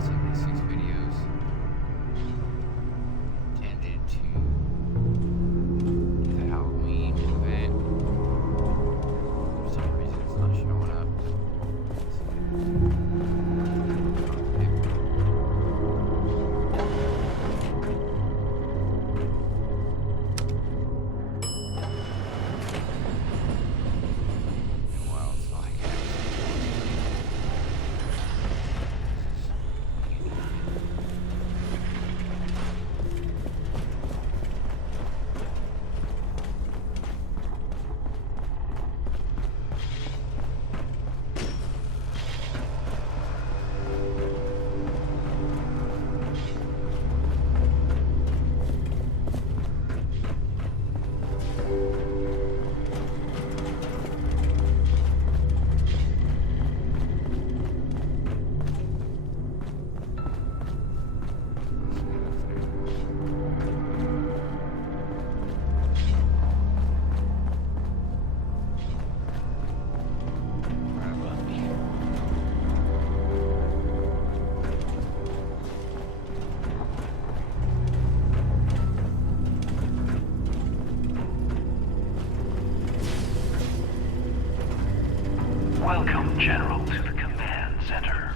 76 videos tended to the Halloween event. For some reason, it's not showing up. Well, it's like Welcome, General, to the command center.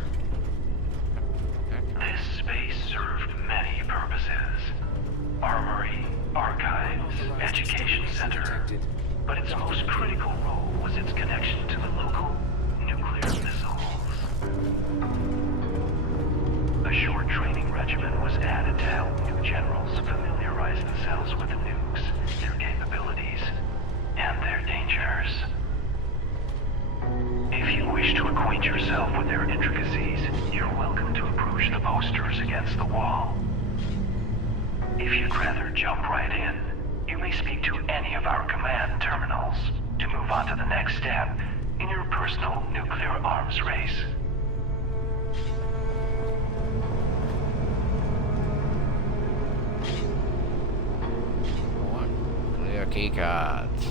This space served many purposes. Armory, archives, education center. But its most critical role was its connection to the local nuclear missiles. A short training regimen was added to help new generals familiarize themselves with the nukes, their capabilities, and their dangers. If you wish to acquaint yourself with their intricacies, you're welcome to approach the posters against the wall. If you'd rather jump right in, you may speak to any of our command terminals to move on to the next step in your personal nuclear arms race. clear key cards.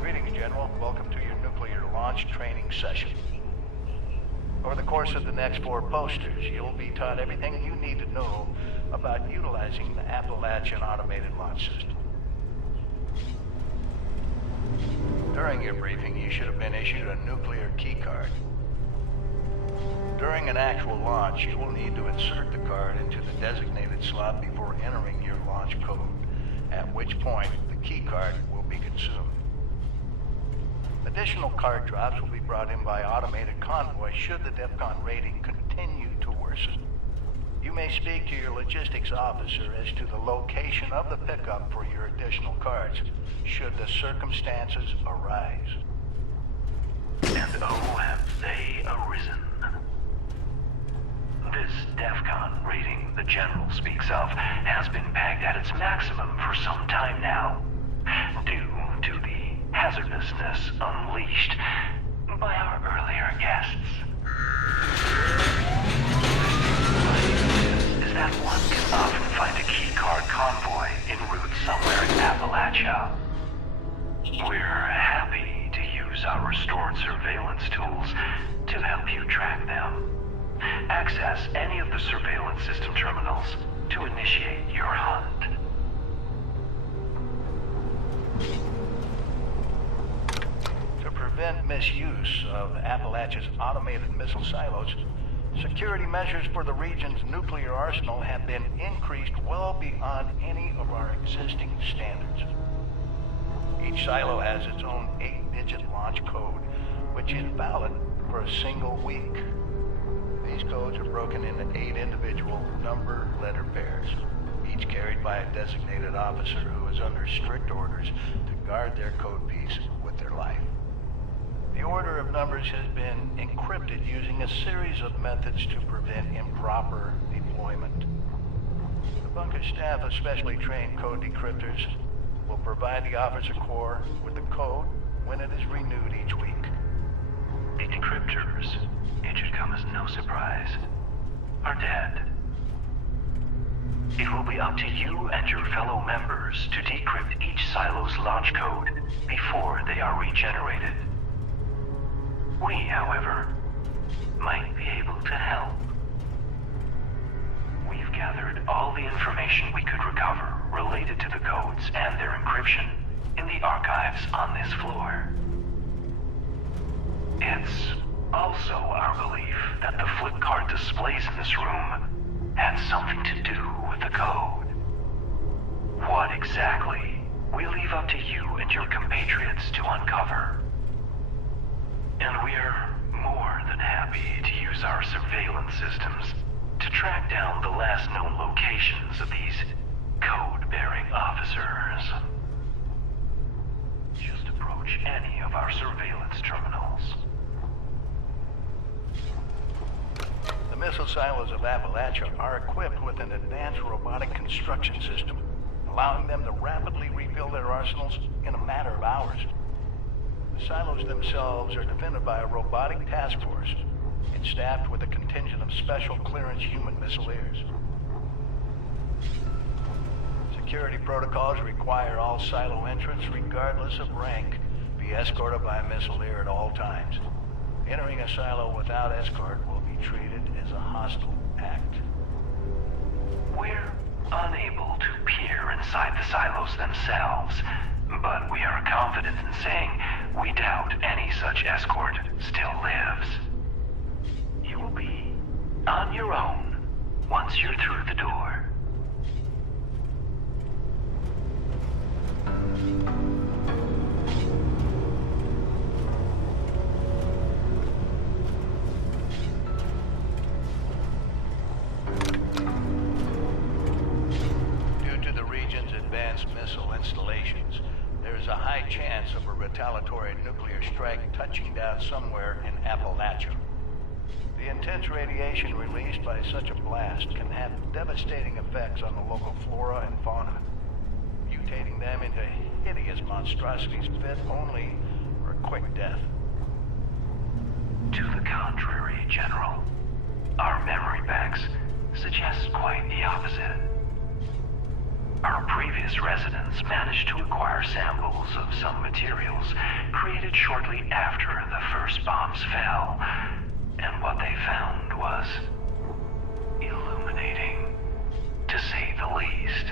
Greetings, General. Welcome to your nuclear launch training session. Over the course of the next 4 posters, you'll be taught everything you need to know about utilizing the Appalachian Automated Launch System. During your briefing, you should have been issued a nuclear key card. During an actual launch, you will need to insert the card into the designated slot before entering your launch code, at which point the key card will be consumed. Additional card drops will be brought in by automated convoy should the DEFCON rating continue to worsen. You may speak to your logistics officer as to the location of the pickup for your additional cards, should the circumstances arise. And oh, have they arisen. This DEFCON rating the General speaks of has been pegged at its maximum for some time now, due to the hazardousness unleashed by our earlier guests. Is that one can often find a keycard convoy en route somewhere in Appalachia. We're happy to use our restored surveillance tools to help you track them. Access any of the surveillance system terminals to initiate your hunt. To prevent misuse of Appalachia's automated missile silos, security measures for the region's nuclear arsenal have been increased well beyond any of our existing standards. Each silo has its own 8-digit launch code, which is valid for a single week. These codes are broken into 8 individual number-letter pairs, each carried by a designated officer who is under strict orders to guard their code piece with their life. The order of numbers has been encrypted using a series of methods to prevent improper deployment. The bunker staff of specially trained code decryptors will provide the officer corps with the code when it is renewed each week. The decryptors, it should come as no surprise, are dead. It will be up to you and your fellow members to decrypt each silo's launch code before they regenerated. We, however, might be able to help. We've gathered all the information we could recover related to the codes and their encryption in the archives on this floor. It's also our belief that the flip card displays in this room had something to do with the code. What exactly, we leave up to you and your compatriots to uncover. And we're more than happy to use our surveillance systems to track down the last known locations of these code-bearing officers. Just approach any of our surveillance terminals. The missile silos of Appalachia are equipped with an advanced robotic construction system, allowing them to rapidly rebuild their arsenals in a matter of hours. The silos themselves are defended by a robotic task force and staffed with a contingent of special clearance human missileers. Security protocols require all silo entrants, regardless of rank, be escorted by a missileer at all times. Entering a silo without escort will be treated as a hostile act. We're unable to peer inside the silos themselves, but we are confident in saying we doubt any such escort still lives. You will be on your own once you're through the door. Due to the region's advanced missile installations, there is a high chance of a retaliatory nuclear strike touching down somewhere in Appalachia. The intense radiation released by such a blast can have devastating effects on the local flora and fauna, mutating them into hideous monstrosities fit only for a quick death. To the contrary, General. Our memory banks suggest quite the opposite. Our previous residents managed to acquire samples of some materials created shortly after the first bombs fell, and what they found was illuminating, to say the least.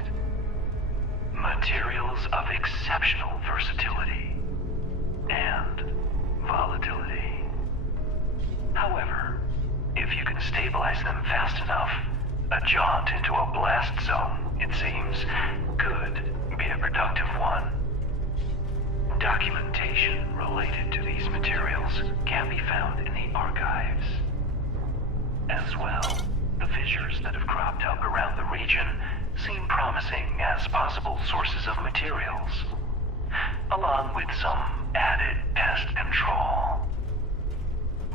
Materials of exceptional versatility and volatility. However, if you can stabilize them fast enough, a jaunt into a blast zone, it seems, could be a productive one. Documentation related to these materials can be found in the archives. As well, the fissures that have cropped up around the region seem promising as possible sources of materials, along with some added pest control.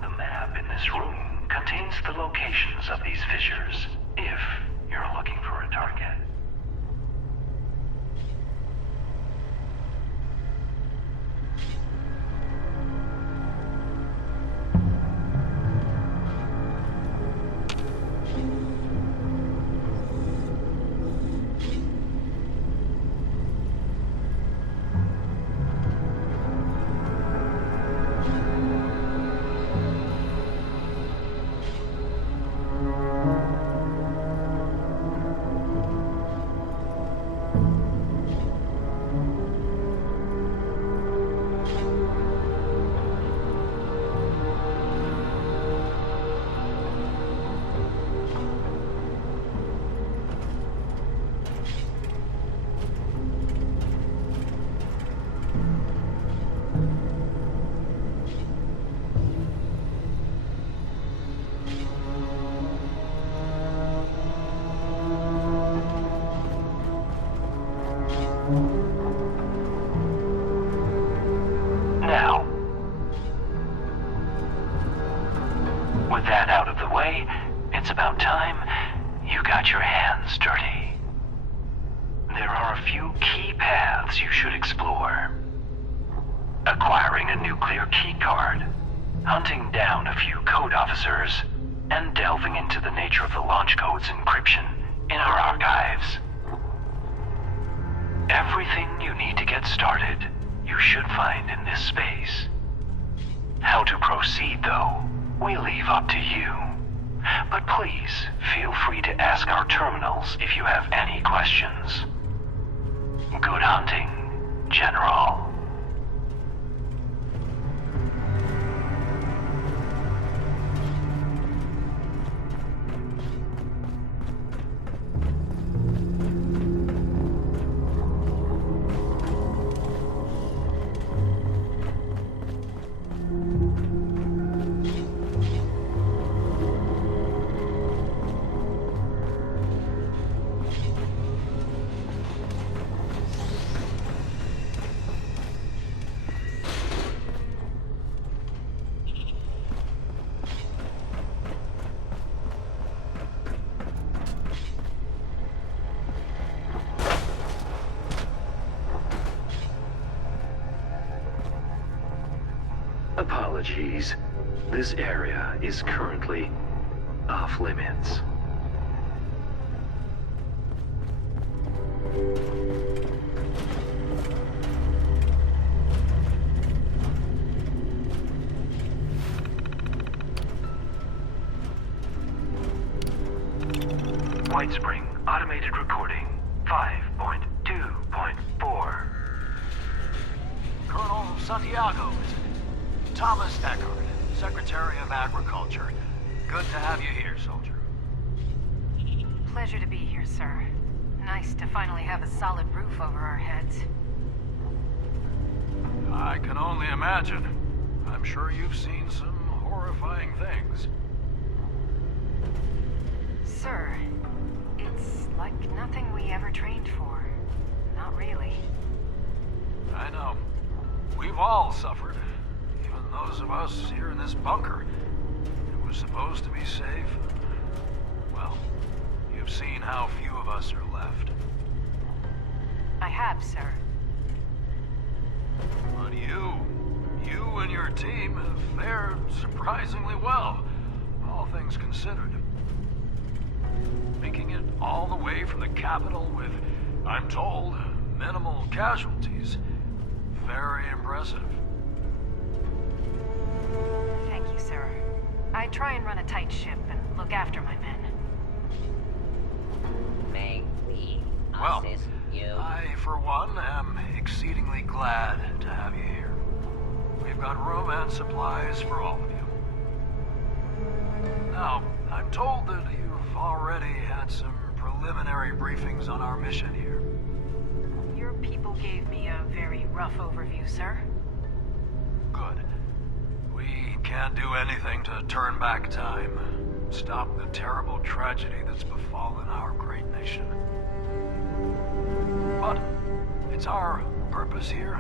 The map in this room contains the locations of these fissures, if you're looking for a target. Now, with that out of the way, it's about time you got your hands dirty. There are a few key paths you should explore. Acquiring a nuclear keycard, hunting down a few code officers, and delving into the nature of the launch code's encryption in our archives. Everything you need to get started you should find in this space. How to proceed, though, we leave up to you. But please, feel free to ask our terminals if you have any questions. Good hunting, General. Apologies. This area is currently off limits. Whitespring, automated recording, 5.2.4. Colonel Santiago, is it? Thomas Eckert, Secretary of Agriculture. Good to have you here, soldier. Pleasure to be here, sir. Nice to finally have a solid roof over our heads. I can only imagine. I'm sure you've seen some horrifying things. Sir, it's like nothing we ever trained for. Not really. I know. We've all suffered. Even those of us here in this bunker. It was supposed to be safe. Well, you've seen how few of us are left. I have, sir. But you and your team have fared surprisingly well, all things considered. Making it all the way from the capital with, I'm told, minimal casualties. Very impressive. Thank you, sir. I try and run a tight ship and look after my men. May we Well, assist you? I, for one, am exceedingly glad to have you here. We've got room and supplies for all of you. Now, I'm told that you've already had some preliminary briefings on our mission here. Your people gave me a very rough overview, sir. Good. We can't do anything to turn back time, stop the terrible tragedy that's befallen our great nation. But it's our purpose here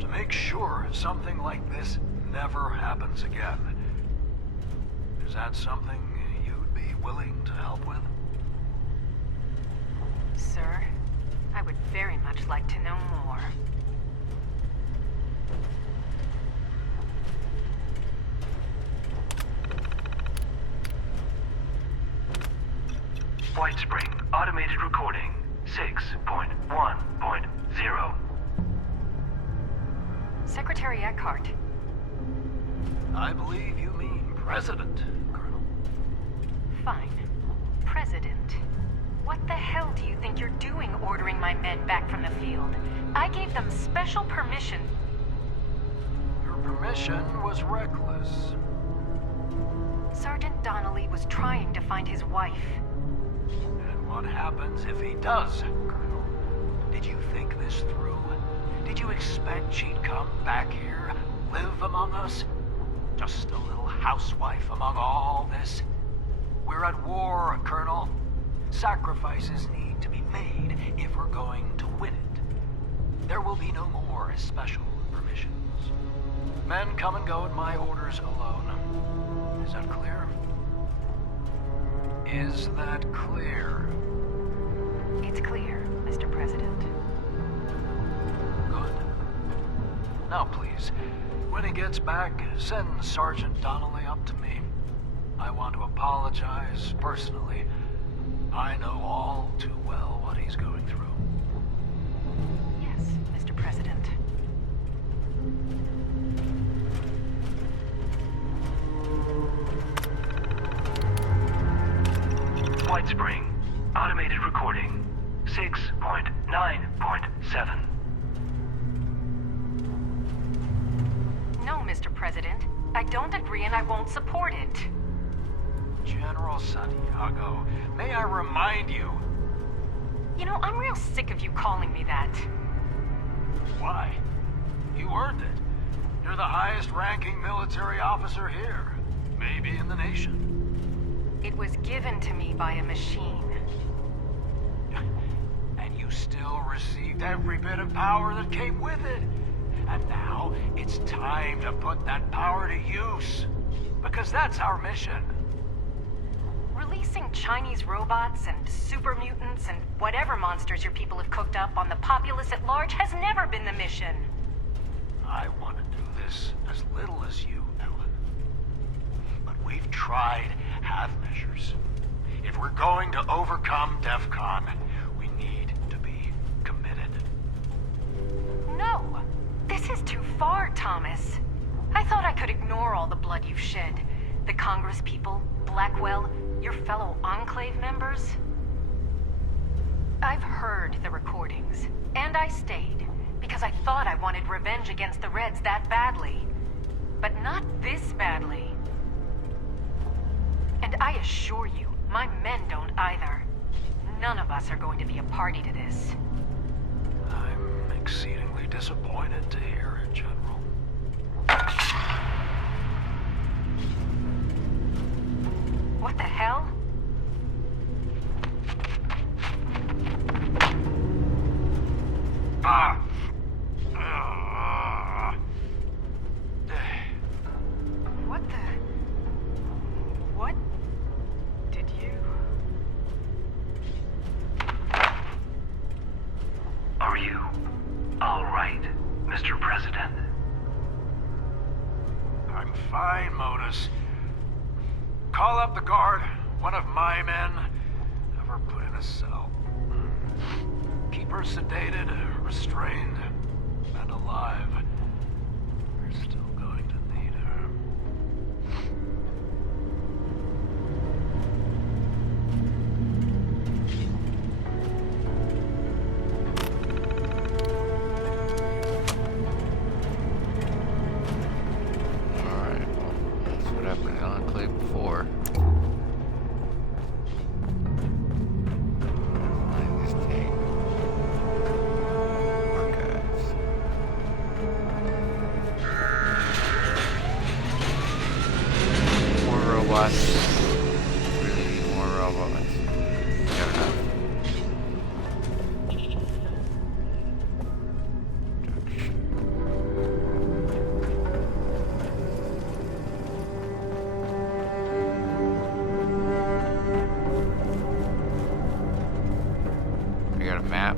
to make sure something like this never happens again. Is that something you'd be willing to help with? Sir, I would very much like to know more. Whitespring, automated recording, 6.1.0. Secretary Eckhart, I believe you mean President, Colonel. fine. President. What the hell do you think you're doing ordering my men back from the field? I gave them special permission. Your permission was reckless. Sergeant Donnelly was trying to find his wife. And what happens if he does, Colonel? Did you think this through? Did you expect she'd come back here, live among us? Just a little housewife among all this? We're at war, Colonel. Sacrifices need to be made if we're going to win it. There will be no more special permissions. Men come and go at my orders alone. Is that clear? Is that clear? It's clear, Mr. President. Good. Now please, when he gets back, send Sergeant Donnelly up to me. I want to apologize personally. I know all too well what he's going through. Yes, Mr. President. Whitespring. Automated recording. 6.9.7. No, Mr. President. I don't agree and I won't support it. General Santiago, may I remind you... You know, I'm real sick of you calling me that. Why? You earned it. You're the highest-ranking military officer here. Maybe in the nation. It was given to me by a machine. And you still received every bit of power that came with it. And now, it's time to put that power to use. Because that's our mission. Releasing Chinese robots and super mutants and whatever monsters your people have cooked up on the populace at large has never been the mission. I want to do this as little as you, Ellen. But we've tried half measures. If we're going to overcome DEFCON, we need to be committed. No! This is too far, Thomas. I thought I could ignore all the blood you've shed. The Congress people, Blackwell, your fellow Enclave members. I've heard the recordings, and I stayed, because I thought I wanted revenge against the Reds that badly. But not this badly. And I assure you, my men don't either. None of us are going to be a party to this. I'm exceedingly disappointed to hear it, General. What the hell? Ah! What the... What did you... Are you all right, Mr. President? I'm fine, Modus. Call up the guard. One of my men. Have her put in a cell. Keep her sedated, restrained, and alive. We're still going to need her. Alright, well, that's what happened in Enclave before. Find this tape. Archives. More robots. Really need more robots. Got enough. I got a map.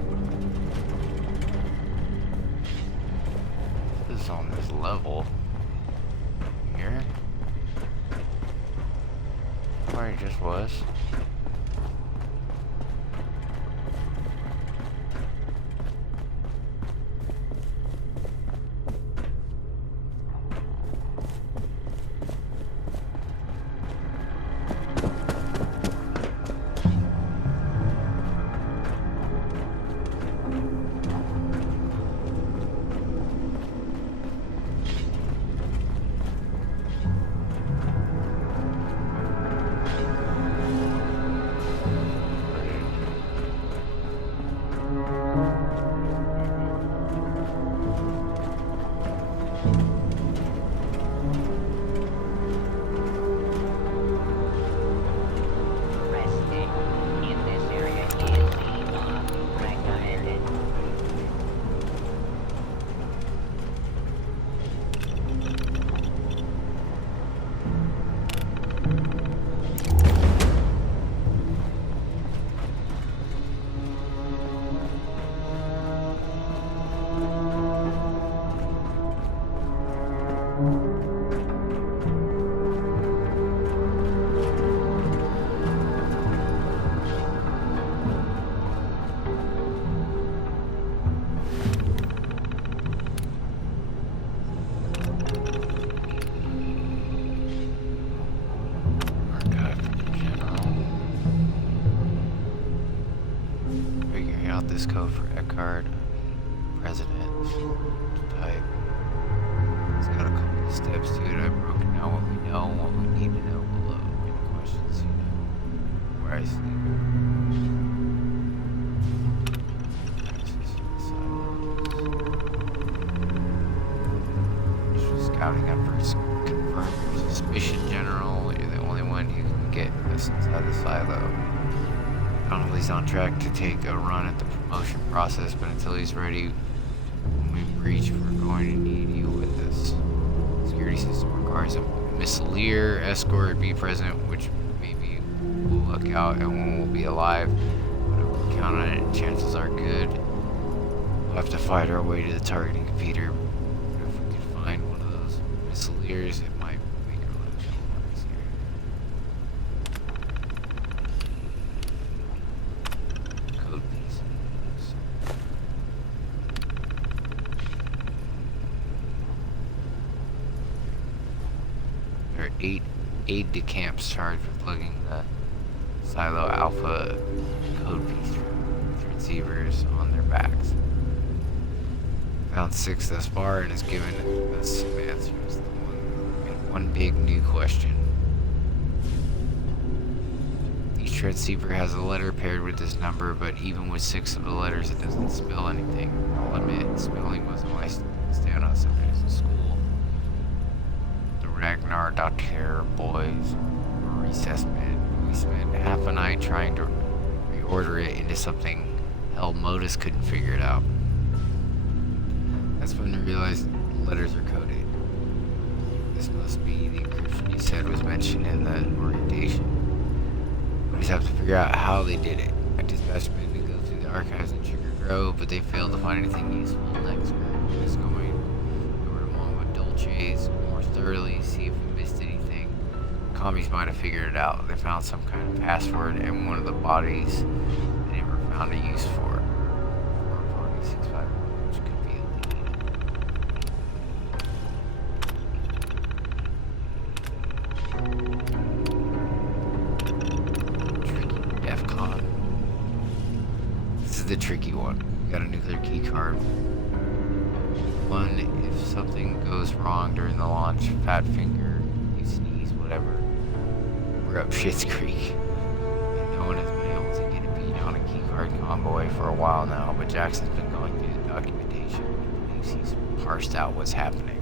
This is on this level. Here? Where it just was. Resting in this area is regulated. Archive in general. code for Eckhart, president, type. It's got a couple of steps to it. I've broken down what we know and what we need to know below. Any questions, you know where I sleep. Scouting efforts confirm your suspicion, General. You're the only one who can get us inside the silo. Connolly's on track to take a run at the promotion process, but until he's ready, when we breach, we're going to need you with us. Security system requires a missileer escort be present, which maybe we'll look out and one will be alive. But if we count on it, chances are good. We'll have to fight our way to the targeting computer. But if we could find one of those missileers, it might make our lives a little easier. Code pieces. There are 8 aide-de-camps charged with lugging the Silo Alpha code piece with receivers on their backs. Found 6 thus far and has given us some answers. And one big new question. Each transceiver has a letter paired with this number, but even with 6 of the letters, it doesn't spell anything. I'll admit, spelling wasn't my standout subject in school. The Ragnar Doctor boys were recess men. We spent half a night trying to reorder it into something hell Modus couldn't figure it out. That's when we realized the letters are coded. This must be the encryption you said was mentioned in the orientation. We just have to figure out how they did it. I dispatched men to go through the archives in Sugar Grove, but they failed to find anything useful. Next group is going over to Mama Dolce's more thoroughly, see if we missed anything. Commies might have figured it out. They found some kind of password in one of the bodies they never found a use for. 44651, which could be a the tricky one. We got a nuclear key card. One, if something goes wrong during the launch, fat finger, you sneeze, whatever, we're up Shit's Creek. And no one has been able to get a beat on a key card convoy for a while now, but Jackson's been going through the documentation and believes he's parsed out what's happening.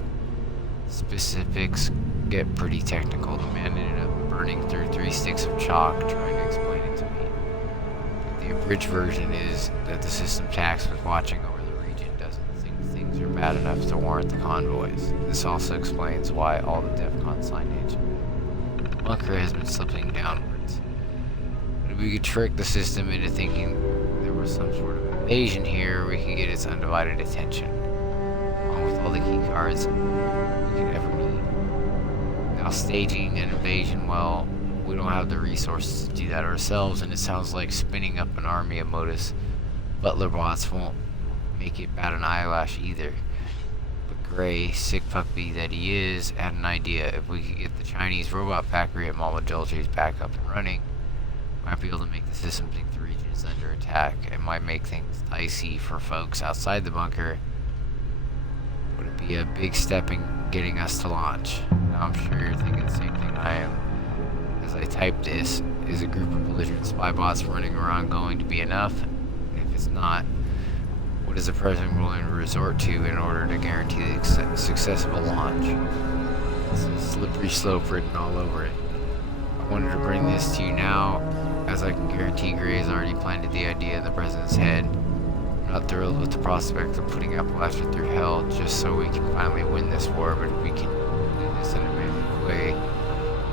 Specifics get pretty technical. The man ended up burning through 3 sticks of chalk trying to explain it to me. The abridged version is that the system tasked with watching over the region doesn't think things are bad enough to warrant the convoys. This also explains why all the DEFCON signage the bunker has been slipping downwards. But if we could trick the system into thinking there was some sort of invasion here, we could get its undivided attention. Along with all the key cards we could ever need. Now staging an invasion, well, we don't have the resources to do that ourselves, and it sounds like spinning up an army of Modus butler bots won't make it bat an eyelash either. But Gray, sick puppy that he is, had an idea. If we could get the Chinese robot factory at Mama Dolce's back up and running, we might be able to make the system think the region is under attack. It might make things dicey for folks outside the bunker. Would it be a big step in getting us to launch? Now I'm sure you're thinking the same thing I am. As I type this, is a group of belligerent spy bots running around going to be enough? And if it's not, what is the president willing to resort to in order to guarantee the success of a launch? It's a slippery slope written all over it. I wanted to bring this to you now, as I can guarantee Gray has already planted the idea in the president's head. I'm not thrilled with the prospect of putting Appalachia through hell just so we can finally win this war, but if we can do this in a manly way,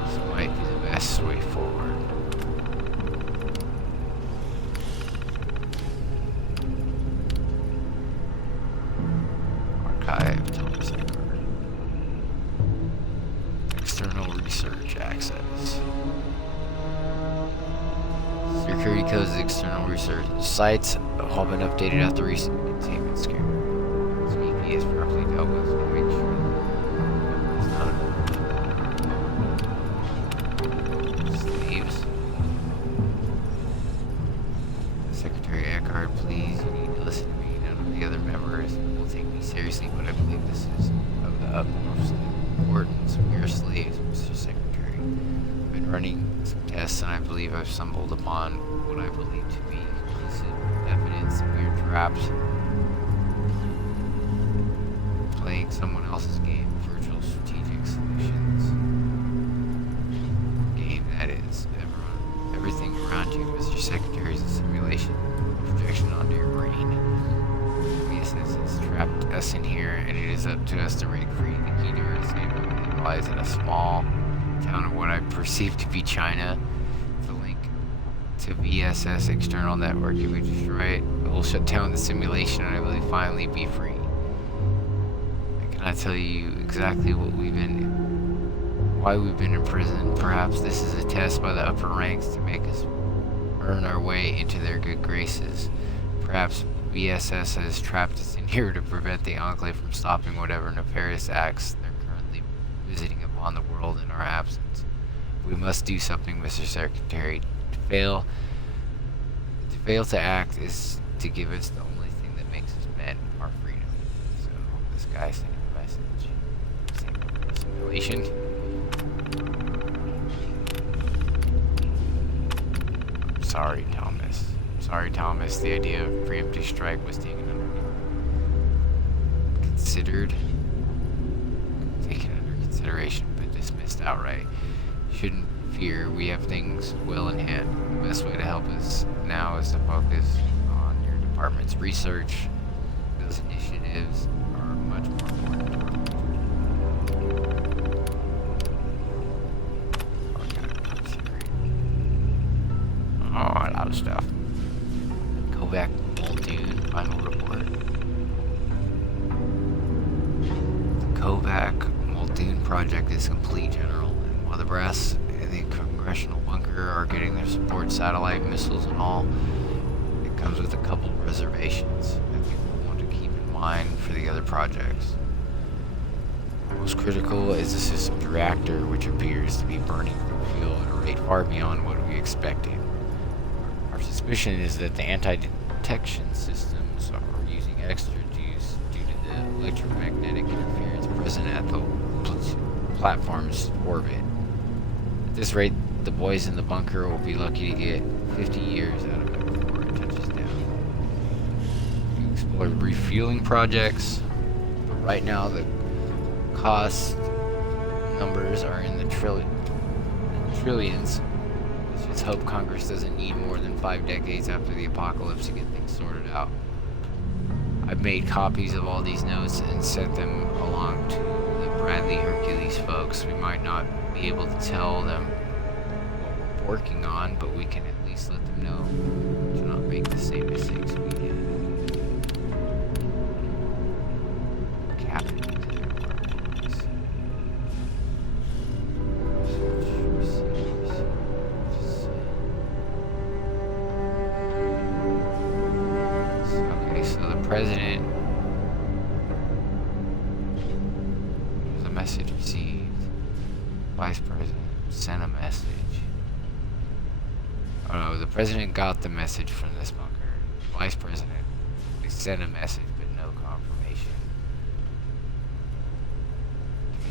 this might be the best way forward. Archive, Thomas Eckhart. External research access. Security codes of external research sites have all been updated after recent containment scare. Sneaky is properly dealt with to make sure it's not Sleeves. Secretary Eckhart, please, you need burdens. We are slaves, Mr. Secretary. I've been running some tests, and I believe I've stumbled upon what I believe to be conclusive evidence that we are trapped playing someone else's game, virtual strategic solutions. Game, that is. Everything around you, Mr. Secretary, is a simulation, projection onto your brain. VSS has trapped us in here, and it is up to us to break free. The key to our escape lies in a small town of what I perceive to be China. The link to VSS external network. If we destroy it, it will shut down the simulation, and I will finally be free. I cannot tell you exactly why we've been in prison. Perhaps this is a test by the upper ranks to make us earn our way into their good graces. Perhaps VSS has trapped us in here to prevent the Enclave from stopping whatever nefarious acts they're currently visiting upon the world in our absence. We must do something, Mr. Secretary. To fail to act is to give us the only thing that makes us men, our freedom. So this guy sent a message. Simulation. Sorry, Thomas. The idea of preemptive strike was taken under consideration, but dismissed outright. Shouldn't fear. We have things well in hand. The best way to help us now is to focus on your department's research. Those initiatives are much more important. Oh, a lot of stuff. Go back to Muldoon, final report. The Kovac Muldoon project is complete, General. And while the brass in the congressional bunker are getting their support satellite missiles and all, it comes with a couple of reservations that we will want to keep in mind for the other projects. Most critical is the system's reactor, which appears to be burning through fuel at a rate far beyond what we expected. Our suspicion is that the anti-detection systems are using extra juice due to the electromagnetic interference present at the platform's orbit. At this rate, the boys in the bunker will be lucky to get 50 years out of it before it touches down. We explored refueling projects, but right now the cost numbers are in the trillions. Let's hope Congress doesn't need more than 5 decades after the apocalypse to get things sorted out. I've made copies of all these notes and sent them along to the Bradley Hercules folks. We might not be able to tell them what we're working on, but we can at least let them know to not make the same mistakes we did. Captain. President, there's a message received. Vice President sent a message. Oh no, the President got the message from this bunker. Vice President, they sent a message but no confirmation.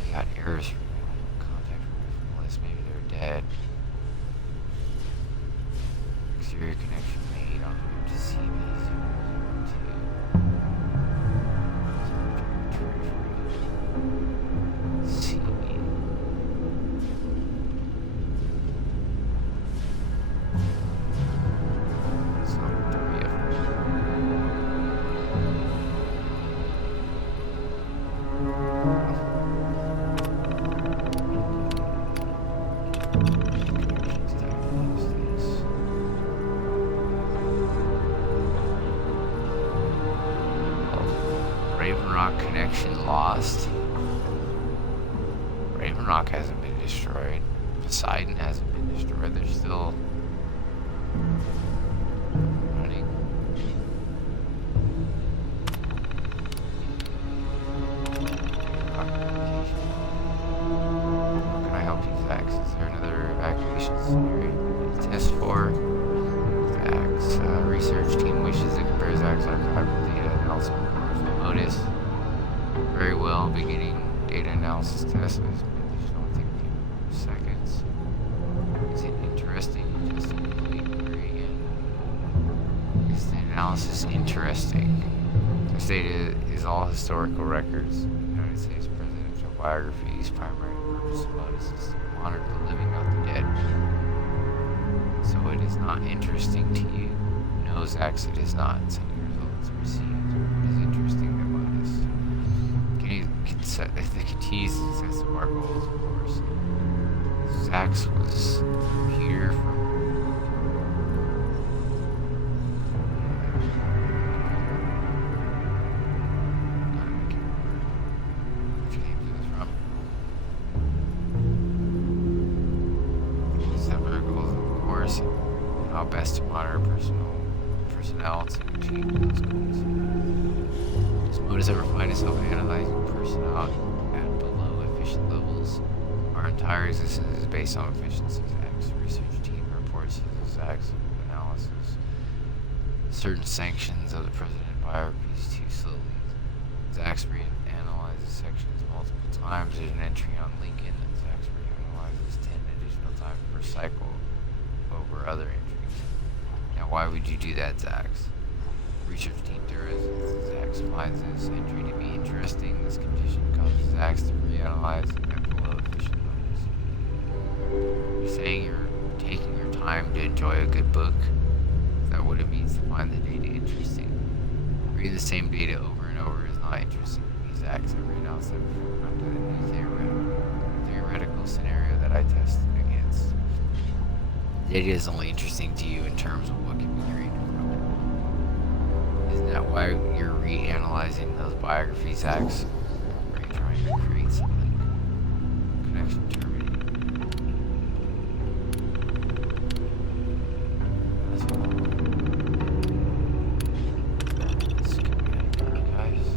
We got errors from contact from the list. Maybe they're dead. Exterior connection made on route to CB002. Connection lost. Raven Rock hasn't been destroyed. Poseidon hasn't been destroyed. They're still running. How can I help you, Vax? Is there another evacuation scenario to test for? Vax, research team wishes it compares Vax archival data and also notice. Very well, beginning data analysis test has been additional take a few seconds. Is it interesting? Just a complete query again. Is the analysis interesting? This data is all historical records. United States presidential biographies. Primary purpose of this is to monitor the living, not the dead. So it is not interesting to you. No, Zax, it is not. Sending results received. What is interesting about this? Can you set the continued success of our goals, of course. Zax was a computer from how best to monitor personnel to achieve those goals. Does Modus ever find itself analyzing personnel at below efficient levels? Our entire existence is based on efficiency. Zax research team reports to Zax analysis. Certain sanctions of the president biographies too slowly. Zax reanalyzes sections multiple times. There's an entry on Lincoln that Zax reanalyzes 10 additional times per cycle over other entries. Now, why would you do that, Zax? Research team theorizes Zax finds this entry to be interesting. This condition causes Zax to reanalyze at below efficient levels. You're saying you're taking your time to enjoy a good book? Is that what it means to find the data interesting? Reading the same data over and over is not interesting to me, Zax. I reannounced that before I did a new theoretical scenario that I tested against. Data is only interesting to you in terms of what can be created from it. Isn't that why you're reanalyzing those biographies, Zax? Or are you trying to create something? Connection terminated. That's all. Schematic archives.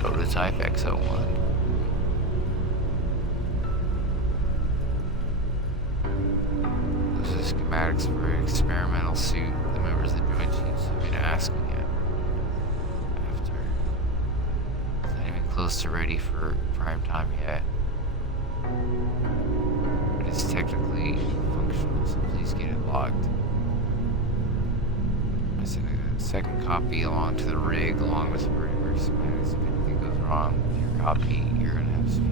Prototype X01. Schematics for an experimental suit the members of the Joint Chiefs have been asking it after. It's not even close to ready for prime time yet. But it's technically functional, so please get it logged. I sent a second copy along to the rig along with firmware schematics. If anything goes wrong with your copy, you're gonna have to speak.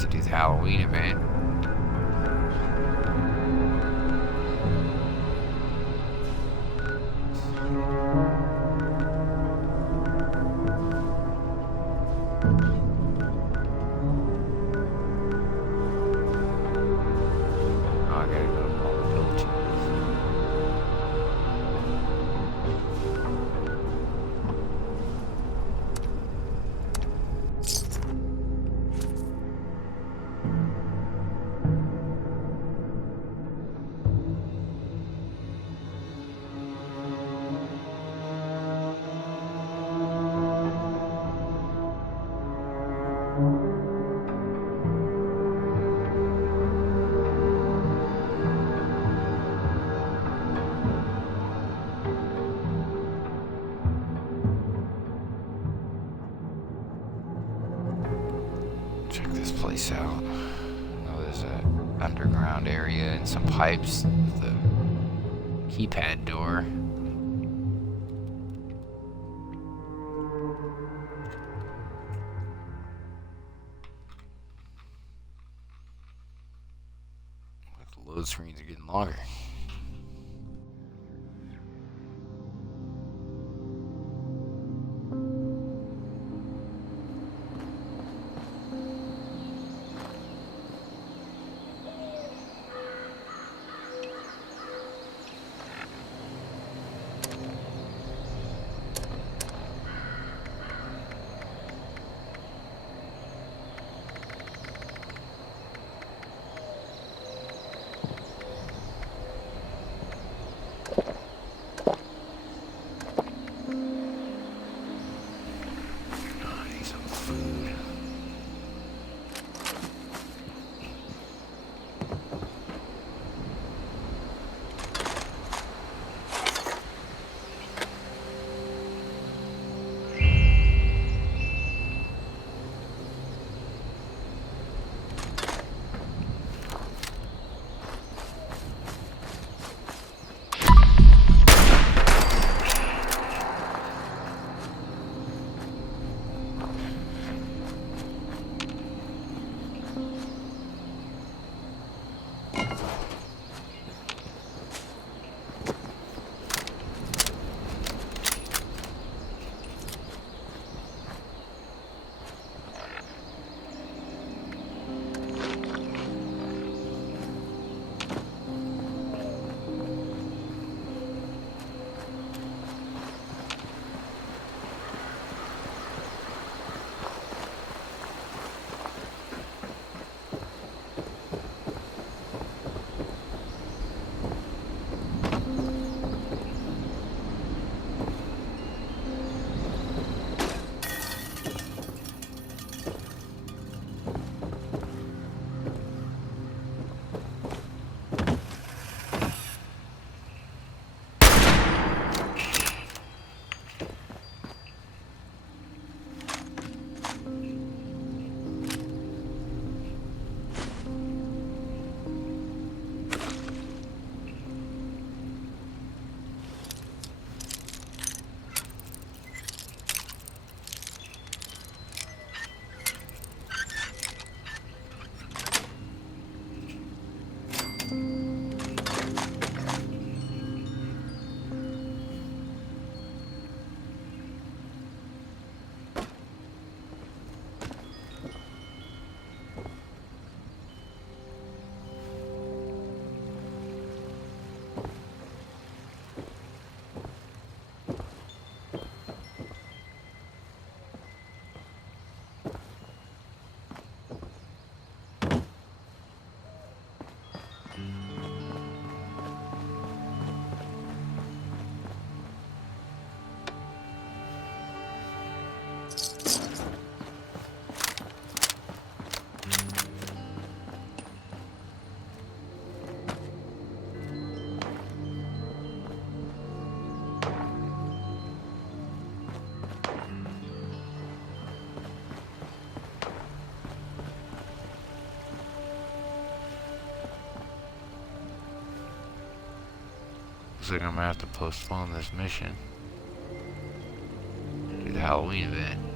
To do the Halloween event. Oh, I gotta go to all the villages. place out. Oh, there's an underground area and some pipes with a keypad door. The load screens are getting longer. Looks like I'm gonna have to postpone this mission to the Halloween event.